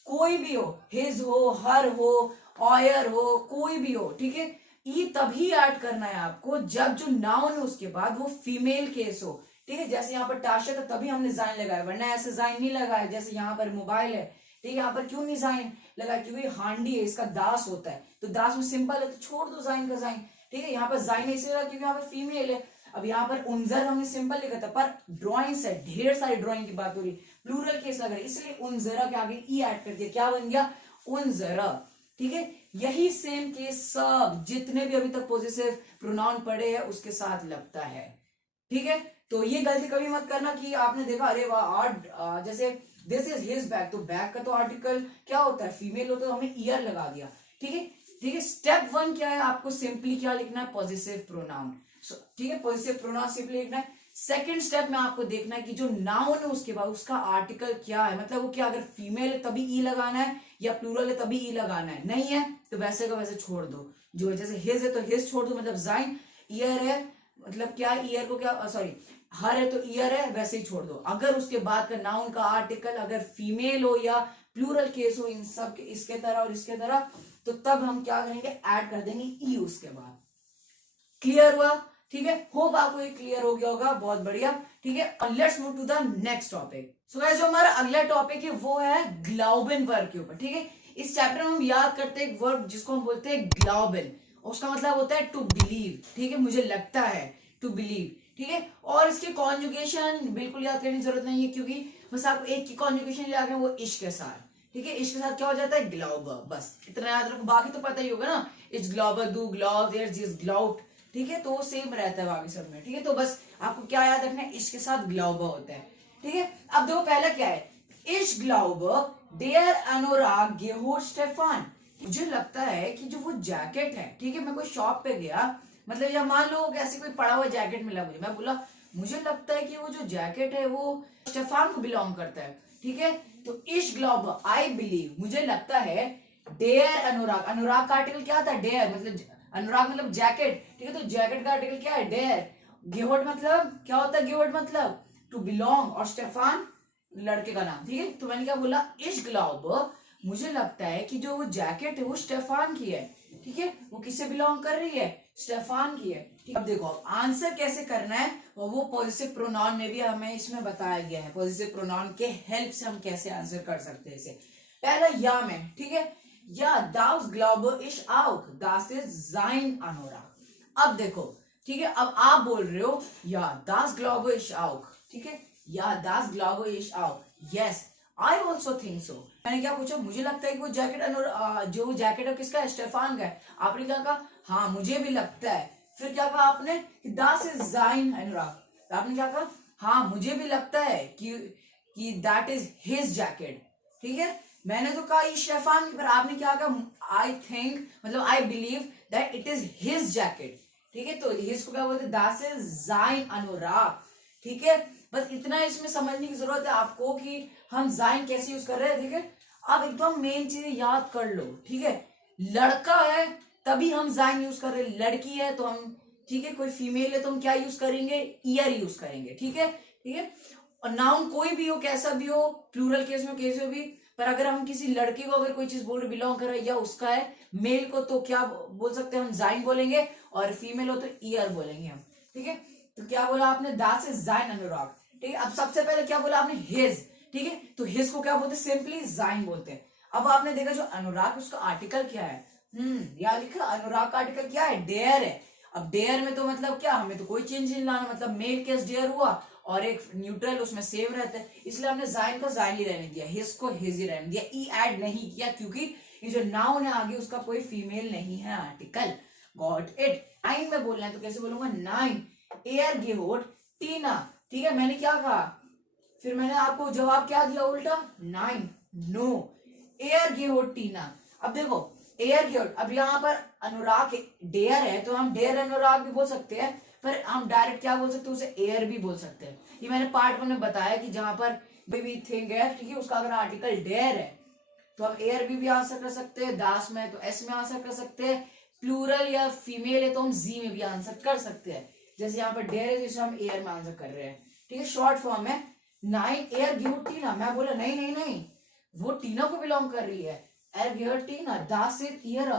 कोई भी हो, हिज हो, हर हो, ऑयर हो, कोई भी हो, ठीक है, ई तभी ऐड करना है आपको जब जो नाउन है उसके बाद वो फीमेल केस हो, ठीक है, जैसे यहाँ पर टाशा था तभी हमने जाइन लगाया, वरना ऐसे जाइन नहीं लगाया, जैसे यहाँ पर मोबाइल है, ठीक है, यहाँ पर क्यों नहीं जाइन लगा, क्योंकि हांडी है, इसका दास होता है, तो दास में सिंपल है तो छोड़ दो जाइन का जाइन, ठीक है, यहाँ पर जाइन इसलिए लगा क्योंकि यहाँ पर फीमेल है। अब यहाँ पर उन्जर हमने सिंपल लिखा था, पर ड्राइंग्स है, ढेर सारी ड्राइंग की बात हो रही, प्लूरल केस लग रहा है, इसलिए उन्जरा के आगे ई ऐड कर दिया, क्या बन गया, उन्जरा, ठीक है। यही सेम केस सब जितने भी अभी तक पॉजिटिव प्रोनाउन पढ़े हैं उसके साथ लगता है, ठीक है। तो ये गलती कभी मत करना कि आपने देखा अरे वाह, जैसे दिस इज हिज बैग, तो बैग का तो आर्टिकल क्या होता है, फीमेल होता है, तो हमने ईयर लगा दिया, ठीक है, ठीक है। स्टेप 1 क्या है, आपको सिंपली क्या लिखना है, पॉजिटिव प्रोनाउन, ठीक है, पॉजिटिव प्रोनाउन सिंपली लिखना है। सेकंड स्टेप में आपको देखना है कि जो नाउन है उसके बाद उसका आर्टिकल क्या है, मतलब वो क्या, अगर फीमेल है तभी ई लगाना है, या प्लूरल है तभी ई लगाना है, नहीं है तो वैसे का वैसे छोड़ दो, जो जैसे हिज है तो हिज छोड़ दो, मतलब जाइन, ईयर है मतलब क्या, ईयर को क्या, सॉरी, हर है तो ईयर है, वैसे ही छोड़ दो। अगर उसके बाद का नाउन का आर्टिकल अगर फीमेल हो या प्लूरल केस हो, इन सब के, इसके तरह और इसके तरह, तो तब हम क्या करेंगे, ऐड कर देंगे ई उसके बाद। क्लियर हुआ, ठीक है, होप आपको ये क्लियर हो गया होगा, बहुत बढ़िया, ठीक है। और let's move to the next topic. So guys, जो हमारा अगला टॉपिक है वो है ग्लाउबिन वर्ब के ऊपर, ठीक है। इस चैप्टर में हम याद करते हैं एक वर्ब जिसको हम बोलते हैं ग्लाउबिन, उसका मतलब होता है टू बिलीव, ठीक है, मुझे लगता है, टू बिलीव, ठीक है। और इसके कॉन्जुगेशन बिल्कुल याद करने की जरूरत नहीं है, क्योंकि बस आपको एक की कॉन्जुगेशन याद है, वो इश्क के साथ, ठीक है, इश्क के साथ क्या हो जाता है, ग्लाउबर, बस इतना याद रखो, बाकी तो पता ही होगा ना, इट्स ग्लाउबर, दू ग्लाउ, देयर जिस ग्लाउट, ठीक है, तो वो सेम रहता है बाकी सब में, ठीक है। तो बस आपको क्या याद रखना है, इश्क के साथ ग्लाउबर होता है, ठीक है। अब देखो पहला क्या है, इश्क ग्लाउबर डेयर अनुराग गेहोर स्टेफान, मुझे लगता है कि जो वो जैकेट है, ठीक है, मैं कोई शॉप पे गया, मतलब या मान लो ऐसे कोई पड़ा हुआ जैकेट मिला मुझे, मैं बोला मुझे लगता है कि वो जो जैकेट है वो स्टेफान को बिलोंग करता है, ठीक है। तो इश्क ग्लाउबर, आई बिलीव, मुझे लगता है, डेयर अनुराग, अनुराग का आर्टिकल क्या था, डेयर, मतलब अनुराग मतलब जैकेट, ठीक है, तो जैकेट का आर्टिकल क्या है, डेयर, गेहोट मतलब क्या होता है, गेहोट मतलब टू बिलोंग, और स्टेफान लड़के का नाम, ठीक है। तो मैंने क्या बोला, इश्क ग्लाउबर, मुझे लगता है कि जो वो जैकेट है वो स्टेफान की है, ठीक है, वो किससे बिलोंग कर रही है, स्टेफान की है, ठीक। अब देखो आंसर कैसे करना है, वो पॉजिटिव प्रोनाउन में भी हमें इसमें बताया गया है, पॉजिटिव प्रोनाउन के हेल्प से हम कैसे आंसर कर सकते हैं इसे। पहला या में, ठीक है, या das glaube ich auch, das ist sein अनुराग। अब देखो, ठीक है, अब आप बोल रहे हो या das glaube ich auch, ठीक है, या das glaube ich auch, yes I also think so। मैंने क्या पूछा, मुझे लगता है कि वो जैकेट जो जैकेट है किसका है, स्टेफान का है। आपने क्या कहा, हाँ मुझे भी लगता है। फिर क्या कहा आपने, कि das ist sein अनुराग, आपने क्या कहा, हाँ मुझे भी लगता है कि that is his जैकेट, ठीक है। मैंने तो कहा स्टेफान, पर आपने क्या कहा, आई थिंक, मतलब I believe that it is his jacket, ठीक है। तो हिज को क्या बोलते हैं, दास इज जाइन अनुराग, ठीक है। बस इतना इसमें समझने की जरूरत है आपको कि हम जाइन कैसे यूज कर रहे हैं, ठीक है। अब एकदम मेन चीज याद कर लो, ठीक है, लड़का है तभी हम जाइन यूज कर रहे हैं, लड़की है तो हम, ठीक है, कोई फीमेल है तो हम क्या यूज करेंगे, ईयर यूज करेंगे, ठीक है, ठीक है। और नाउन कोई भी हो, कैसा भी हो, प्लूरल केस में कैसे भी, पर अगर हम किसी लड़के को अगर कोई चीज बोल रहे, बिलोंग कर रहे या उसका है, मेल को तो क्या बोल सकते हैं हम, जाइन बोलेंगे, और फीमेल हो तो ईयर बोलेंगे हम, ठीक है। तो क्या बोला आपने, दास इज जाइन अनुराग, ठीक है। अब सबसे पहले क्या बोला आपने, हिज, ठीक है, तो हिज को क्या बोलते हैं, सिंपली जाइन बोलते हैं। अब आपने देखा जो अनुराग, उसका आर्टिकल क्या है, या लिखा अनुराग का आर्टिकल क्या है, डेयर है। अब डेयर में तो मतलब क्या, हमें तो कोई चेंज नहीं लाना, मतलब मेल केस डेयर हुआ और एक न्यूट्रल उसमें सेव रहता है, इसलिए हमने जाइन को जाइन ही रहने दिया, हिज को हिज ही रहने दिया, ई ऐड नहीं किया, क्योंकि ये जो नाउन है आगे उसका कोई फीमेल नहीं है आर्टिकल। Got it. नाइन में बोलना है तो कैसे बोलूंगा, नाइन एयर गेहोट टीना, ठीक है। मैंने क्या कहा, फिर मैंने आपको जवाब क्या दिया उल्टा, नाइन, नो, एयर गेहोट टीना। अब देखो एयर गेहोट, अब यहाँ पर अनुराग डेयर है तो हम डेयर अनुराग भी बोल सकते हैं, पर हम डायरेक्ट क्या बोल सकते हैं, उसे एयर भी बोल सकते हैं। ये मैंने पार्ट 1 में बताया कि जहां पर कोई भी थिंग है, ठीक है, उसका अगर आर्टिकल डेयर है तो हम एयर भी आंसर कर सकते हैं, दास में तो एस में आंसर कर सकते हैं, प्लूरल या फीमेल है तो हम जी में भी आंसर कर सकते हैं। जैसे यहाँ पर डेयर है जिसे हम एयर में आंसर कर रहे हैं, ठीक है। शॉर्ट फॉर्म है नाइन एयर गिव टीना। मैं बोला नहीं नहीं नहीं, वो टीना को बिलोंग कर रही है, air give Tina, Das is year,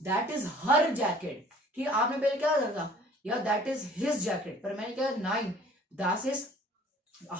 that is her jacket, ठीक है। आपने पहले क्या था, या दैट इज हिज जैकेट, पर मैंने क्या, nine Das is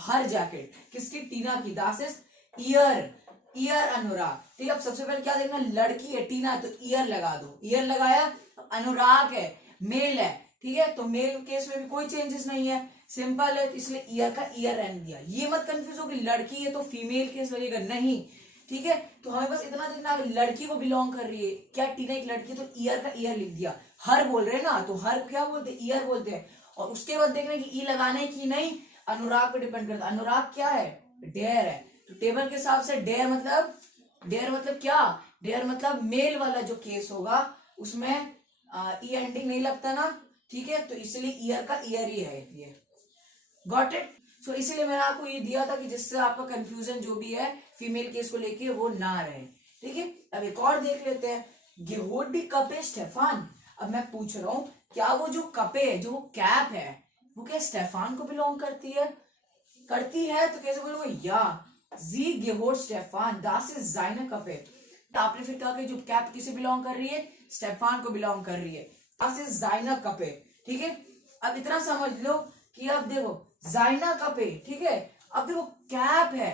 her jacket, किसकी, टीना की, दास इज ईयर, ईयर अनुराग, ठीक है। अब सबसे पहले क्या देखना, लड़की है टीना तो ईयर लगा दो, ईयर लगाया, अनुराग है, मेल है, ठीक है, तो मेल केस में भी कोई चेंजेस नहीं है, सिंपल है, इसलिए ईयर का ईयर रहने दिया। ये मत कंफ्यूज हो कि लड़की है तो फीमेल केस लगेगा, नहीं, ठीक है। तो हमें बस इतना देखना, लड़की को बिलोंग कर रही है, क्या टीना एक लड़की, तो ईयर का ईयर लिख दिया। हर बोल रहे हैं ना, तो हर क्या बोलते हैं, ईयर बोलते हैं। और उसके बाद देखना कि ई लगाना है कि नहीं, अनुराग पे डिपेंड करता है। अनुराग क्या है, डेयर है, तो टेबल के हिसाब से डेयर मतलब क्या, डेयर मतलब मेल वाला जो केस होगा उसमें ई एंडिंग नहीं लगता ना, ठीक है, तो इसलिए ईयर का ईयर ही है ये। Got it. सो इसीलिए मैंने आपको ये दिया था कि जिससे आपका कंफ्यूजन जो भी है फीमेल केस को लेके वो ना रहे, ठीक है। अब एक और देख लेते हैं, गेहोडी कपे स्टेफान। अब मैं पूछ रहा हूं, क्या वो जो कपे है, जो कैप है, वो क्या स्टेफान को बिलोंग करती है, तो कैसे बोलोगे, या जी गेहोड स्टेफान, दास इज जाइना कपे। आपने फिर कहा कि जो कैप किसे बिलोंग कर रही है, स्टेफान को बिलोंग कर रही है, दास इज जाइना कपे, ठीक है। अब इतना समझ लो कि अब देखो जाइना कपे, ठीक है। अब देखो कैप है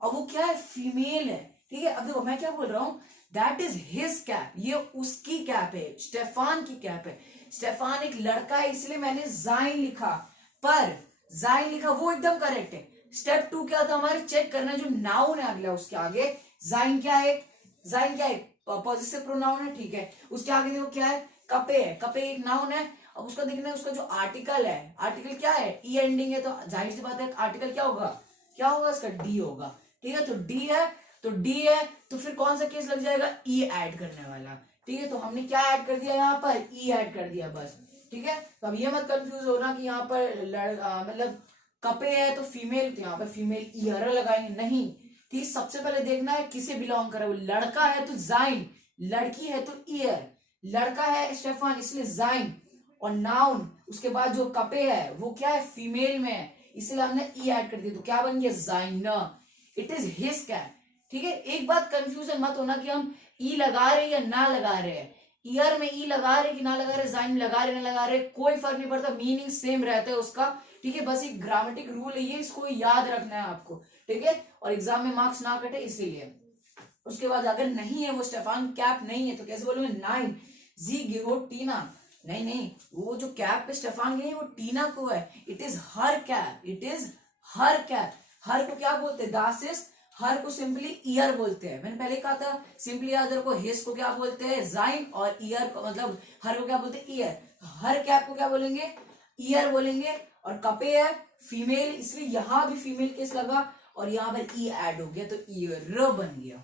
और वो क्या है, फीमेल है, ठीक है। अब देखो मैं क्या बोल रहा हूं, दैट इज हिज कैप, ये उसकी कैप है, स्टेफान की कैप है। स्टेफान एक लड़का है इसलिए मैंने जाइन लिखा, पर जाइन लिखा वो एकदम करेक्ट है। स्टेप 2 क्या था हमारे, चेक करना जो नाउन है अगला उसके आगे, जाइन क्या है, पॉजिटिव प्रोनाउन है, ठीक है। उसके आगे देखो क्या है, कपे है, कपे एक नाउन है। अब उसका देखना है उसका जो आर्टिकल है, आर्टिकल क्या है, ई एंडिंग है, तो जाहिर सी बात है आर्टिकल क्या होगा इसका, डी होगा, ठीक है। तो डी है तो फिर कौन सा केस लग जाएगा, ई ऐड करने वाला, ठीक है। तो हमने क्या ऐड कर दिया यहाँ पर, ई ऐड कर दिया बस, ठीक है। तो अब ये मत कंफ्यूज होना कि यहाँ पर मतलब कपे है तो फीमेल, तो यहाँ पर फीमेल ईयर लगाएंगे, नहीं, ठीक। सबसे पहले देखना है किसे बिलोंग करे, वो लड़का है तो जाइन, लड़की है तो ईयर, लड़का है स्टेफान इसलिए जाइन, और नाउन उसके बाद जो कपे है वो क्या है, फीमेल में है, इसलिए हमने ई ऐड कर दिया, तो क्या बन गया, जाइना, इट इज हिज कैप, ठीक है। एक बात कंफ्यूजन मत होना कि हम ई लगा रहे या ना लगा रहे हैं, ईयर में ई लगा रहे कि ना लगा रहे, जाइन में लगा रहे ना लगा रहे, कोई फर्क नहीं पड़ता, मीनिंग सेम रहता है उसका, ठीक है। बस एक ग्रामेटिक रूल है ये, इसको याद रखना है आपको, ठीक है, और एग्जाम में मार्क्स ना कटे इसीलिए। उसके बाद अगर नहीं है वो स्टेफान कैप नहीं है तो कैसे बोलोगे, नाइन जी गिवो टीना, नहीं, वो जो कैप पे स्टेफान की नहीं, वो टीना को है, it is her cap, it is her cap. Her को क्या बोलते हैं, दासिस, हर को सिंपली ईयर बोलते हैं, मैंने पहले कहा था। सिंपली अदर को हिस को क्या बोलते हैं, जाइन, और ईयर को मतलब हर को क्या बोलते हैं, ईयर। हर कैप को क्या बोलेंगे, ईयर बोलेंगे। और कपे है फीमेल, इसलिए यहां भी फीमेल केस लगा और यहाँ पर ई ऐड हो गया तो ईयर बन गया।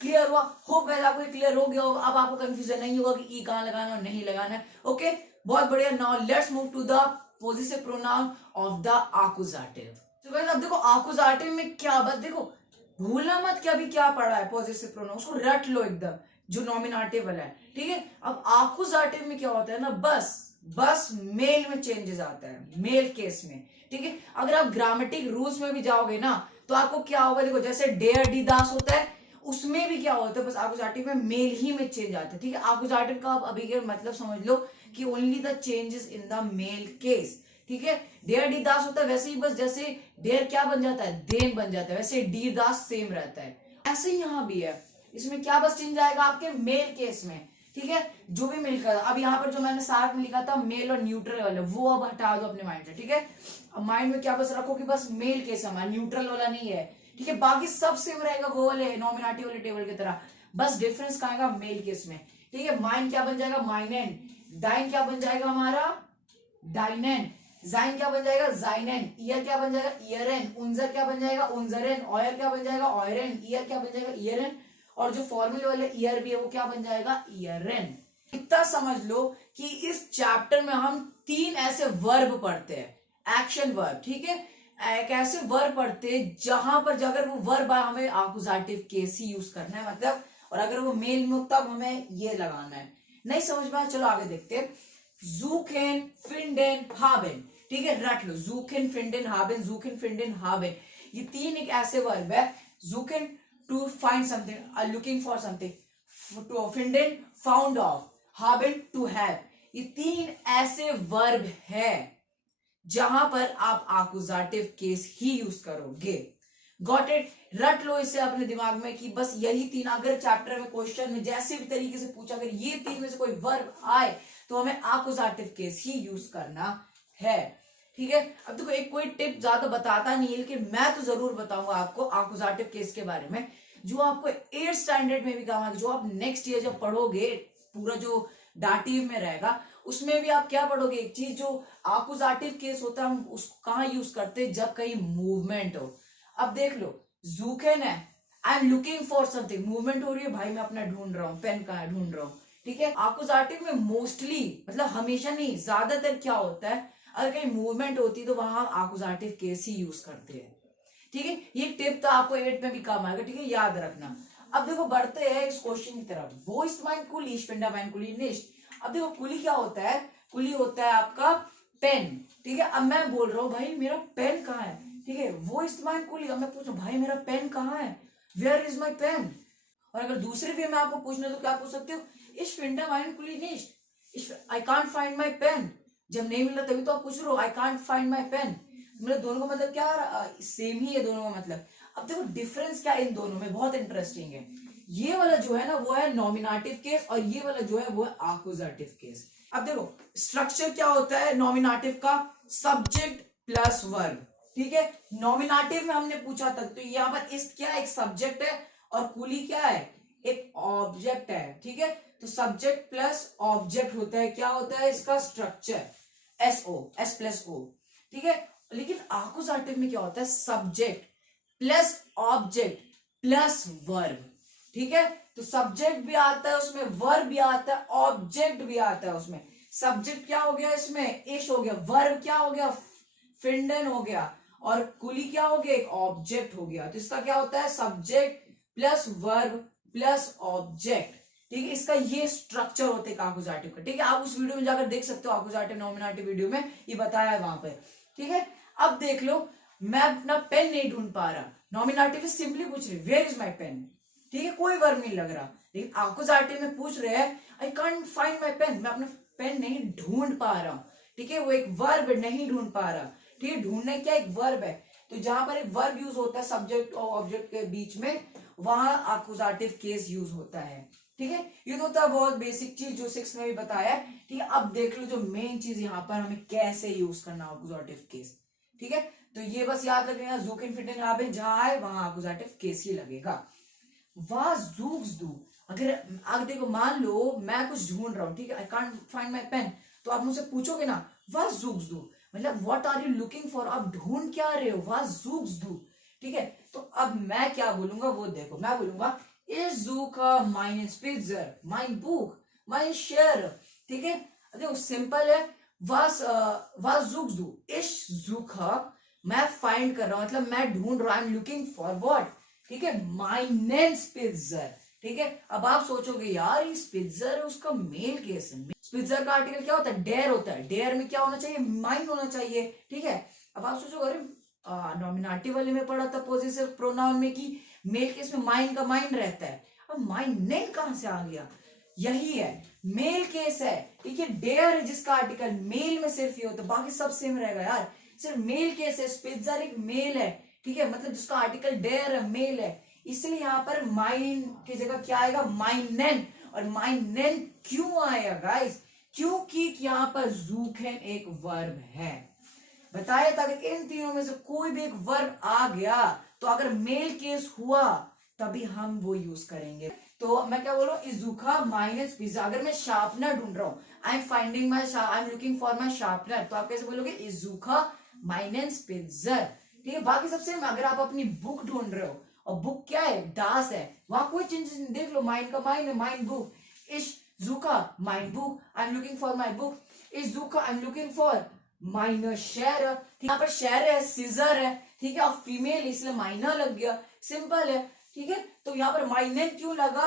क्लियर हुआ, होप गाइस आपको क्लियर हो गया होगा। अब आपको कंफ्यूजन नहीं होगा कि ई कहां लगाना और नहीं लगाना है, ओके, बहुत बढ़िया। Now let's move to the possessive pronoun of the आकुजाटिव। तो गाइस अब देखो आकुजाटिव में क्या, बस देखो भूलना मत कि अभी क्या पढ़ा है, पॉजिटिव प्रोनाउन, उसको रट लो एकदम, जो नॉमिनेटिव वाला है, ठीक है। अब आकुजाटिव में क्या होता है ना, बस मेल में चेंजेस आता है, मेल केस में, ठीक है। अगर आप ग्रामेटिक रूल्स में भी जाओगे ना तो आपको क्या होगा, देखो जैसे डेयर डी दास होता है उसमें भी क्या होता है, बस आकुजाटिव में मेल ही में चेंज आता है, ठीक है। आकुजाटिव का आप अभी के मतलब समझ लो कि only the changes in the male case, ठीक है। डेयर डी दास होता है वैसे ही, बस जैसे डेयर क्या बन जाता है, देन बन जाता है, वैसे डी दास सेम रहता है, ऐसे ही यहां भी है। इसमें क्या बस चेंज आएगा आपके मेल केस में, ठीक है। जो भी मेल का, अब यहाँ पर जो मैंने साथ में लिखा था मेल और न्यूट्रल वाला, वो अब हटा दो अपने माइंड से, ठीक है। अब माइंड में क्या बस रखो कि बस मेल केस हमारा, न्यूट्रल वाला नहीं है, ठीक है। बाकी सब सेम रहेगा वो वाले नॉमिनेटिव वाले टेबल की तरह, बस डिफरेंस कहाँ आएगा, मेल केस में, ठीक है। माइन क्या बन जाएगा, माइनेन। डाइन क्या बन जाएगा हमारा, डाइनेन। जाइन क्या बन जाएगा, जाइनेन। ईयर क्या बन जाएगा, ईयरन। उंजर क्या बन जाएगा, उंजरन। ऑयर क्या बन जाएगा, ऑयरन। ईयर क्या बन जाएगा, ईयरन। और जो फॉर्मूले वाले ईयर भी है वो क्या बन जाएगा, ईयरन। इतना समझ लो कि इस चैप्टर में हम 3 ऐसे वर्ब पढ़ते हैं, एक्शन वर्ब, ठीक है। एक ऐसे वर्ब पढ़ते हैं जहां पर अगर वो वर्ब है हमें आकुजाटिव केस ही यूज करना है, मतलब, और अगर वो मेल में तब हमें ये लगाना है। नहीं समझ में आया, चलो आगे देखते हैं। जूखेन, फिंडेन, हाबेन, ठीक है, रट लो। जूखेन, फिंडेन, हाबेन, जूखेन, फिंडेन, हाबेन, ये 3 एक ऐसे वर्ब है। जूखेन to find something, looking for something, फिंडेन फाउंड ऑफ, हाबेन टू हैव, ये 3 ऐसे वर्ब है जहां पर आप आकुजाटिव केस ही यूज करोगे। गॉट इट, रट लो इसे अपने दिमाग में कि बस यही 3, अगर चैप्टर में क्वेश्चन में जैसे भी तरीके से पूछा, अगर ये 3 में से कोई वर्ब आए तो हमें आकुजाटिव केस ही यूज करना है, ठीक है। अब देखो एक कोई टिप ज्यादा बताता नहीं है, लेकिन मैं तो जरूर बताऊंगा आपको आकुजाटिव केस के बारे में, जो आपको 8th स्टैंडर्ड में भी काम आएगा, जो आप नेक्स्ट ईयर जब पढ़ोगे, पूरा जो डाटिव में रहेगा उसमें भी आप क्या पढ़ोगे, एक चीज जो आकुजाटिव केस होता है हम उसको कहाँ यूज करते हैं, जब कहीं मूवमेंट हो। अब देख लो, जूखेन है, I am looking for something, movement हो रही है, भाई मैं अपना ढूंढ रहा हूँ, पेन कहाँ है ढूंढ रहा हूँ, ठीक है। आकुजाटिव में मोस्टली, मतलब हमेशा नहीं, ज्यादातर क्या होता है, अगर कहीं मूवमेंट होती है तो वहां आकुजाटिव केस ही यूज करते हैं, ठीक है। ये टिप तो आपको 8 में भी काम आएगा, ठीक है, याद रखना। अब देखो बढ़ते हैं इस क्वेश्चन की तरफ। वो इस माइन कुली, स्पिंडा माइन कुली निश्च। अब देखो कुली क्या होता है, कुली होता है आपका पेन, ठीक है। अब मैं बोल रहा हूं भाई मेरा पेन कहाँ है, ठीक है, वो इस्तेमाल कुली। अब मैं पूछूं भाई मेरा पेन कहाँ है, वेयर इज माई पेन। और अगर दूसरे वे में आपको पूछना तो क्या पूछ सकते हो, इस फिंडा माइन कुली निश्च, I can't find my pen. जब नहीं मिला तभी तो आप पूछ रहे हो I can't find my pen, मतलब दोनों का मतलब क्या, सेम ही है दोनों का मतलब। अब देखो डिफरेंस क्या इन दोनों में, बहुत इंटरेस्टिंग है। ये वाला जो है ना वो है नॉमिनेटिव केस, और ये वाला जो है वो है आकुजाटिव केस। अब देखो स्ट्रक्चर क्या होता है नॉमिनेटिव का, सब्जेक्ट प्लस वर्ब, ठीक है। नॉमिनेटिव में हमने पूछा था, तो यहाँ पर इस क्या एक सब्जेक्ट है और कुली क्या है, एक ऑब्जेक्ट है, ठीक है। तो सब्जेक्ट प्लस ऑब्जेक्ट होता है, क्या होता है इसका स्ट्रक्चर, एस प्लस ओ, ठीक है। लेकिन आकुजाटिव में क्या होता है, subject plus object plus verb, ठीक है। तो सब्जेक्ट भी आता है उसमें, वर्ब भी आता है, ऑब्जेक्ट भी आता है उसमें। सब्जेक्ट क्या हो गया इसमें, इश हो गया, वर्ब क्या हो गया, फिंडन हो गया, और कुली क्या हो गया, एक ऑब्जेक्ट हो गया। तो इसका क्या होता है, subject plus verb plus object, ठीक है। इसका ये स्ट्रक्चर होते हैं आकुजाटिव का, ठीक है। आप उस वीडियो में जाकर देख सकते हो, आकुजाटिव नॉमिनेटिव वीडियो में ये बताया है वहां पे, ठीक है। अब देख लो, मैं अपना पेन नहीं ढूंढ पा रहा, नॉमिनेटिव सिंपली पूछ रही वेयर इज माई पेन, ठीक है, कोई वर्ब नहीं लग रहा। लेकिन आकुजाटिव में पूछ रहे हैं I can't find my pen, मैं अपना पेन नहीं ढूंढ पा रहा हूं, ठीक है। वो एक वर्ब नहीं ढूंढ पा रहा, ठीक है। ढूंढने क्या एक वर्ब है, तो जहां पर एक वर्ब यूज होता है सब्जेक्ट और ऑब्जेक्ट के बीच में, वहां आकुजाटिव केस यूज होता है, ठीक है। ये तो था बहुत बेसिक चीज जो 6 में भी बताया है, ठीक है। अब देख लो जो मेन चीज यहाँ पर हमें कैसे यूज करना आकुजाटिव केस, ठीक है। तो ये बस याद रखना, जूकिन फिटिन हाबिन जहां है वहां आकुजाटिव केस ही लगेगा। वाज जूक्स दू, अगर देखो मान लो मैं कुछ ढूंढ रहा हूं, ठीक है, I can't find my pen, तो आप मुझसे पूछोगे ना वाज जूक्स दू, मतलब what are you looking for, आप ढूंढ क्या रहे हो, वाज जूक्स दू, ठीक है। तो अब मैं क्या बोलूंगा वो देखो, मैं बोलूंगा इस juke mine Spitzer, mine book, mine share, ठीक है। देखो सिंपल है, वाज जूक्स दू, इस जूक मैं फाइंड कर रहा हूं, मतलब मैं ढूंढ रहा हूं, I am looking for what, ठीक है, माइनेन स्पिट्जर, ठीक है, अब आप सोचोगे यार ये स्पिट्जर है, उसका मेल केस है। स्पिट्जर का आर्टिकल क्या होता है? डेयर होता है। डेयर में क्या होना चाहिए? माइन होना चाहिए। ठीक है, अब आप सोचो अरे नॉमिनेटिव वाले में पढ़ा था पॉजिटिव प्रोनाउन में कि मेल केस में माइन का माइन रहता है। अब माइन नेन कहां से आ गया? यही है, मेल केस है। ठीक है, डेयर है जिसका आर्टिकल मेल में सिर्फ ये होता है, बाकी सब सेम रहेगा यार, सिर्फ मेल केस है। स्पिट्जर एक मेल है, ठीक है, मतलब जिसका आर्टिकल डेयर है, मेल है, इसलिए यहां पर माइन की जगह क्या आएगा? माइनेन। और माइनेन क्यों आया गाइस? क्योंकि यहां पर ज़ूखेन एक वर्ब है। बताया था कि इन तीनों में से कोई भी एक वर्ब आ गया तो अगर मेल केस हुआ तभी हम वो यूज करेंगे। तो मैं क्या बोल रहा हूँ? इजुका माइनस पिज्जा। अगर मैं शार्पनर ढूंढ रहा हूँ, I am looking for my sharpener, तो आप कैसे बोलोगे? इजुका माइनस पिज्जर। ठीक है, बाकी सबसे अगर आप अपनी बुक ढूंढ रहे हो और बुक क्या है? दास है, वहां कोई चेंजेस देख लो, माइन का माइन है, माइन बुक। इस जुका mine book, I am looking for my book. इस जुका I am looking for minor शेर। यहाँ पर शेर है, सीजर है, ठीक है, और फीमेल इसलिए माइनर लग गया, सिंपल है। ठीक है, तो यहाँ पर माइनर क्यों लगा?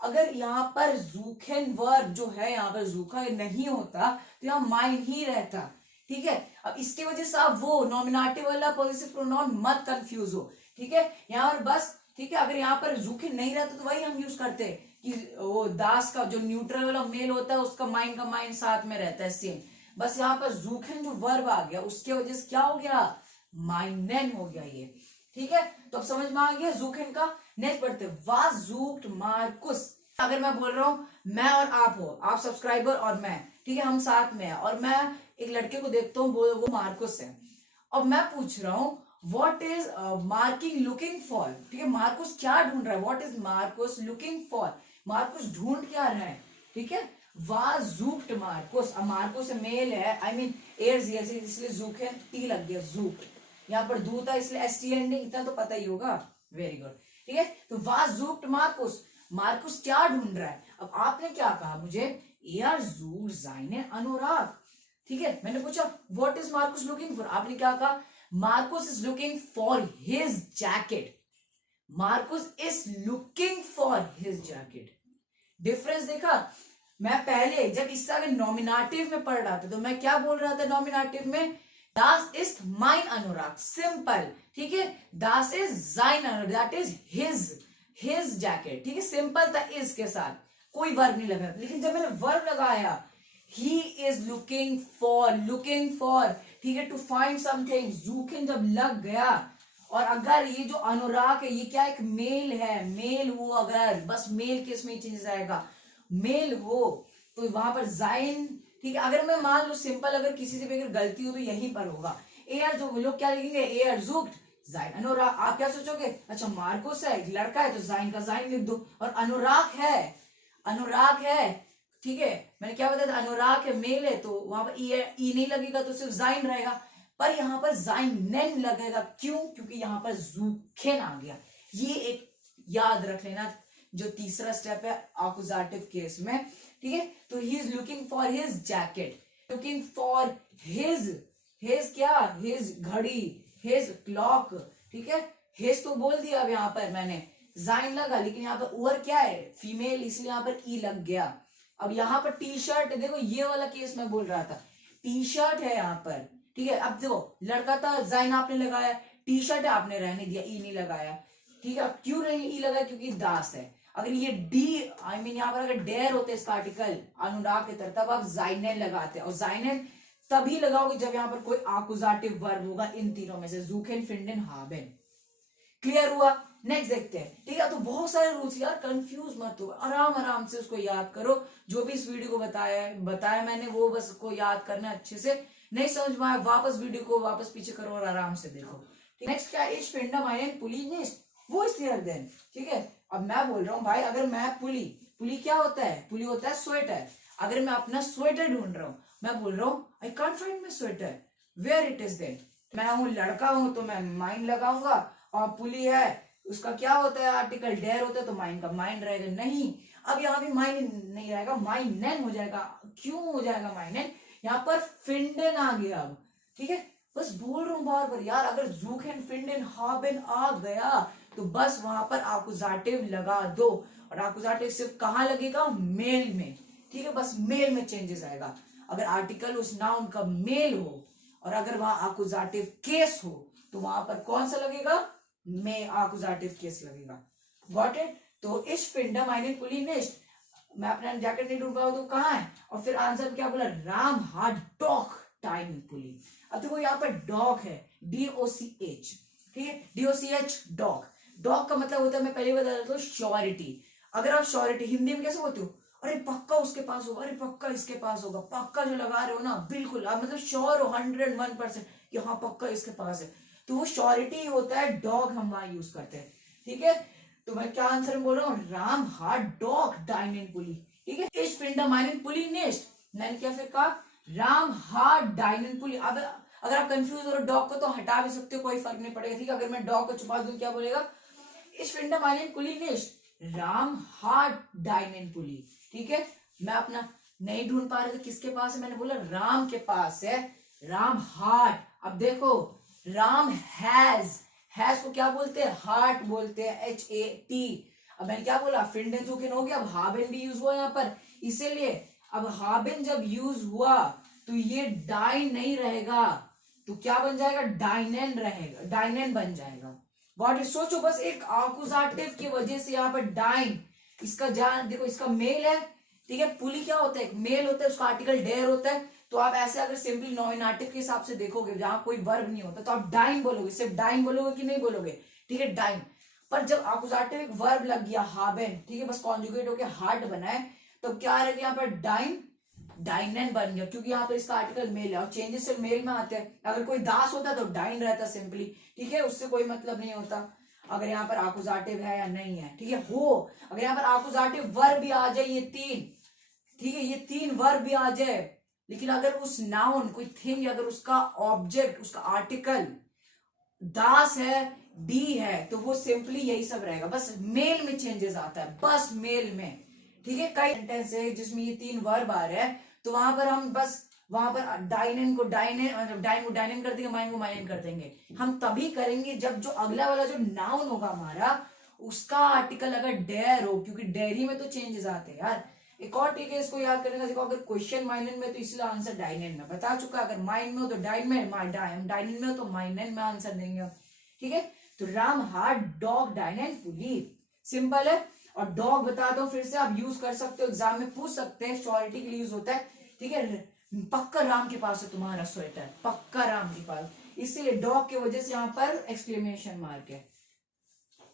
अगर यहाँ पर जूखेन वर्ब जो है, यहाँ पर जूखा नहीं होता तो यहाँ माइन ही रहता। ठीक है, अब इसकी वजह से आप वो नॉमिनेटिव वाला पॉजिटिव प्रोनाउन मत कंफ्यूज हो। ठीक है, यहाँ पर बस, ठीक है, अगर यहाँ पर जूखेन नहीं रहता तो वही हम यूज करते हैं कि वो दास का जो न्यूट्रल वाला मेल होता है उसका माइन का माइन साथ में रहता है, सेम। बस यहाँ पर जूखेन जो वर्ब आ गया उसके वजह से क्या हो गया? माइनेन हो गया ये। ठीक है, तो अब समझ में आ गया जूखेन का। नेक्स्ट पढ़ते, वाज जूक्ट मार्कुस। अगर मैं बोल रहा हूं मैं और आप हो, आप सब्सक्राइबर और मैं, ठीक है, हम साथ में है, और मैं एक लड़के को देखता हूँ वो मार्कुस है, और मैं पूछ रहा हूँ what is Marcus looking for. ठीक है, मार्कुस क्या ढूंढ रहा है? What is Marcus looking for? Marcus ढूंढ क्या रहा है? ठीक है, वाज जूक्ट मार्कुस। अब मार्कुस मेल है, आई मीन एयर्स, इसलिए जूक है, टी लग गया, जूक। यहाँ पर दू था इसलिए एसटी एंडिंग, इतना तो पता ही होगा। Very good. ठीक है, तो वाज जूक्ट मार्कुस। मार्कुस क्या ढूंढ रहा है? अब आपने क्या कहा मुझे? एयर जूक जाइने अनुराग। ठीक है, मैंने पूछा what is Marcus looking for, आपने क्या कहा? Marcus is looking for his jacket. Marcus is looking for his jacket. Difference देखा? मैं पहले जब इससे अगर नॉमिनेटिव में पढ़ रहा था तो मैं क्या बोल रहा था? नॉमिनेटिव में दास इज माइन अनुराग, सिंपल। ठीक है, दास इज जाइन अनुराग, दैट इज हिज जैकेट। ठीक है, सिंपल था इज के साथ, कोई वर्ब नहीं लगा। लेकिन जब मैंने वर्ब लगाया, ही इज लुकिंग फॉर, ठीक है, टू फाइंड समथिंग, जूकिन जब लग गया, और अगर ये जो अनुराग है ये क्या एक मेल है, मेल हो, अगर बस मेल केस में चेंज आएगा, मेल हो तो वहां पर जाइन। ठीक है, अगर मैं मान लो सिंपल, अगर किसी से भी अगर गलती हो तो यहीं पर होगा, एयर जो लोग क्या लिखेंगे? एयर जुक्ट जाइन अनुराग। आप क्या सोचोगे? अच्छा मार्कुस है, एक लड़का है, तो जाइन का जाइन लिख दो, और अनुराग है। ठीक है, मैंने क्या बताया था? अनुराग है, मेल है, तो वहां पर ई नहीं लगेगा तो सिर्फ जाइन रहेगा, पर यहां पर जाइनेन लगेगा। क्यों? क्योंकि यहां पर जूखेन आ गया। ये एक याद रख लेना, जो तीसरा स्टेप है अकुजाटिव केस में। ठीक है, तो he is looking for his jacket, looking for his क्या? हिज घड़ी, हिज क्लॉक। ठीक है, हिज तो बोल दिया अब यहाँ पर मैंने, जाइन लगा, लेकिन यहाँ पर ओवर क्या है? फीमेल, इसलिए यहाँ पर ई लग गया। अब यहाँ पर टी शर्ट, देखो ये वाला केस मैं बोल रहा था, टी शर्ट है यहाँ पर। ठीक है, अब देखो लड़का था, जाइन आपने लगाया, टी शर्ट है आपने रहने दिया, ई नहीं लगाया। ठीक है, क्यों नहीं ई लगा? क्योंकि दास है। अगर ये डी आई मीन यहाँ पर अगर डेयर होते इसका आर्टिकल अनुराग के तरह, तब आप जाइनेन लगाते, और जाइनेन तभी लगाओगे जब यहाँ पर कोई आकुजाटिव वर्ब होगा इन तीनों में से, जूखेन, फिंडेन, हाबेन। क्लियर हुआ? नेक्स्ट देखते हैं। ठीक है, तो बहुत सारे रूल्स यार, कंफ्यूज मत हो, आराम से उसको याद करो। जो भी इस वीडियो को बताया मैंने वो बस को याद करना अच्छे से। नहीं समझ में आया वापस वीडियो को वापस पीछे करो और आराम से देखो। नेक्स्ट क्या? इस फिंडम आयन पुलिनिस्ट वो इस देन। ठीक है, अब मैं बोल रहा हूँ भाई, अगर मैं पुली क्या होता है? पुली होता है स्वेटर। अगर मैं अपना स्वेटर ढूंढ रहा हूँ, मैं बोल रहा हूँ I can't find my sweater, where it is then. मैं हूं लड़का हूं तो मैं माइन लगाऊंगा, और पुली है उसका क्या होता है? आर्टिकल डेयर होता है, तो माइन का माइन रहेगा। नहीं, अब यहाँ भी माइन नहीं रहेगा, माइनेन हो जाएगा। क्यों हो जाएगा माइनेन? यहाँ पर फिंडेन आ गया अब। ठीक है, बस बोल रहा हूं बार बार यार, अगर जूखेन, फिंडेन, हाबेन आ गया तो बस वहां पर आकुजाटिव लगा दो, और आकुजाटिव सिर्फ कहाँ लगेगा, मेल में, ठीक है, बस मेल में चेंजेस आएगा। अगर आर्टिकल उस नाउन का मेल हो और अगर वहां आकुजाटिव केस हो तो वहां पर कौन सा लगेगा, में आकुजाटिव केस लगेगा। Got it. तो इस फिंडम आइनिन पुलिनिस्ट, मैं अपना जैकेट नहीं ढूंढ पाऊँ तो कहाँ है, और फिर आंसर क्या बोला, राम हार्ड डॉग डाइनिन पुली। अब देखो यहाँ पर डॉग है, DOCH, ठीक है, DOCH डॉग। डॉग का मतलब होता है, मैं पहले बता देता हूँ, श्योरिटी। अगर आप श्योरिटी हिंदी में कैसे बोलते हो, अरे पक्का उसके पास होगा, अरे पक्का इसके पास होगा, पक्का जो लगा रहे हो ना, बिल्कुल आप मतलब श्योर हो 101% कि हाँ पक्का इसके पास है, तो वो श्योरिटी होता है, डॉग हम वहां यूज करते हैं, ठीक है। तो मैं क्या आंसर बोल रहा हूँ, राम हार्ड डॉग डाइनिन पुली, ठीक है। इस फिंडम आइनिन पुली नेस्ट, मैंने क्या फिर कहा, राम हार्ड डाइनिन पुली। अब अगर आप कंफ्यूज हो रहे डॉग को तो हटा भी सकते हो, कोई फर्क नहीं पड़ेगा, ठीक है। अगर मैं डॉग को छुपा दूं क्या बोलेगा, इस फिंडम आइनिन पुली नेस्ट राम हार्ड डाइनिन पुली, ठीक है। मैं अपना नहीं ढूंढ पा रहे थे किसके पास है, मैंने बोला राम के पास है, राम हार्ट। अब देखो राम हैज को क्या बोलते हैं, हार्ट बोलते हैं, HAT। अब मैंने क्या बोला, फिंडन जुकिन हो गया, अब हाबेन भी यूज हुआ यहाँ पर, इसीलिए अब हाबेन जब यूज हुआ तो ये डाइन नहीं रहेगा, तो क्या बन जाएगा, डाइनेन रहेगा, डाइनेन बन जाएगा। Got it. सोचो बस एक आकुजाटिव की वजह से यहाँ पर डाइन, इसका जान देखो, इसका मेल है, ठीक है। पुली क्या होता है, मेल होता है, उसका आर्टिकल डेयर होता है, तो आप ऐसे अगर सिंपली नॉमिनेटिव के हिसाब से देखोगे जहां कोई वर्ब नहीं होता तो आप डाइन बोलोगे, सिर्फ डाइन बोलोगे कि नहीं बोलोगे, ठीक है, डाइन। पर जब आकुजाटिव एक वर्ब लग गया हाबेन, ठीक है, बस कॉन्जुगेट होकर हार्ट बना है, तो क्या रह गया यहाँ पर, डाइन, डाइनेन बन गया, क्योंकि यहाँ पर इसका आर्टिकल मेल है और चेंजेस सिर्फ मेल में आते हैं। अगर कोई दास होता तो डाइन रहता सिंपली, ठीक है, उससे कोई मतलब नहीं होता अगर यहाँ पर आकुजाटिव है या नहीं है, ठीक है। हो अगर यहाँ पर आकुजाटिव वर्ब भी आ जाए, ये तीन, ठीक है, ये तीन वर्ब भी आ जाए, लेकिन अगर उस नाउन कोई थिंग, अगर उसका ऑब्जेक्ट, उसका आर्टिकल दास है, डी है, तो वो सिंपली यही सब रहेगा, बस मेल में चेंजेस आता है, बस मेल में, ठीक है। कई सेंटेंस है जिसमें ये तीन वर्ब आ रहे हैं, तो वहां पर हम बस वहां पर डाइनेन को डाइनेन, मतलब डाइन को डाइनेन कर देंगे, माइन को माइन कर देंगे। हम तभी करेंगे जब जो अगला वाला जो नाउन होगा हमारा, उसका आर्टिकल अगर डेयर हो, क्योंकि डेयरी में तो चेंजेस आते हैं यार। एक और ठीक है, इसको याद करने का, देखो अगर क्वेश्चन माइनन में तो इसलिए आंसर डाइनेन में बता चुका, अगर माइन में हो तो डाइन में, डाइनेन में हो तो माइनेन में आंसर देंगे, ठीक है। तो राम हार्ड डॉग डाइनेन पुली, सिंपल है। और डॉग बता दो फिर से, आप यूज कर सकते हो, एग्जाम में पूछ सकते हैं, श्योरिटी के लिए यूज होता है, ठीक है। पक्का राम के पास है तुम्हारा स्वेटर, पक्का राम के पास, इसीलिए डॉग की वजह से यहाँ पर एक्सक्लेमेशन मार्क है।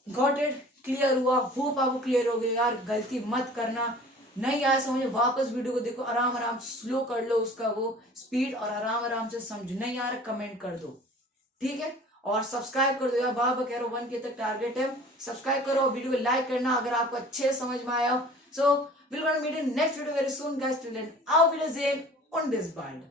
गॉट इट, क्लियर हुआ, होप आपको क्लियर हो गया यार। गलती मत करना, नहीं आया समझ वापस वीडियो को देखो, आराम आराम स्लो कर लो उसका वो स्पीड, और आराम आराम से समझो, नहीं आ रहा कमेंट कर दो, ठीक है। और सब्सक्राइब कर दो यार, बाबा कह रहा हूँ 1K तक टारगेट है, सब्सक्राइब करो, वीडियो को लाइक करना अगर आपको अच्छे समझ में आया हो। So will meet in next video very soon guys, till then auf Wiedersehen und bis bald।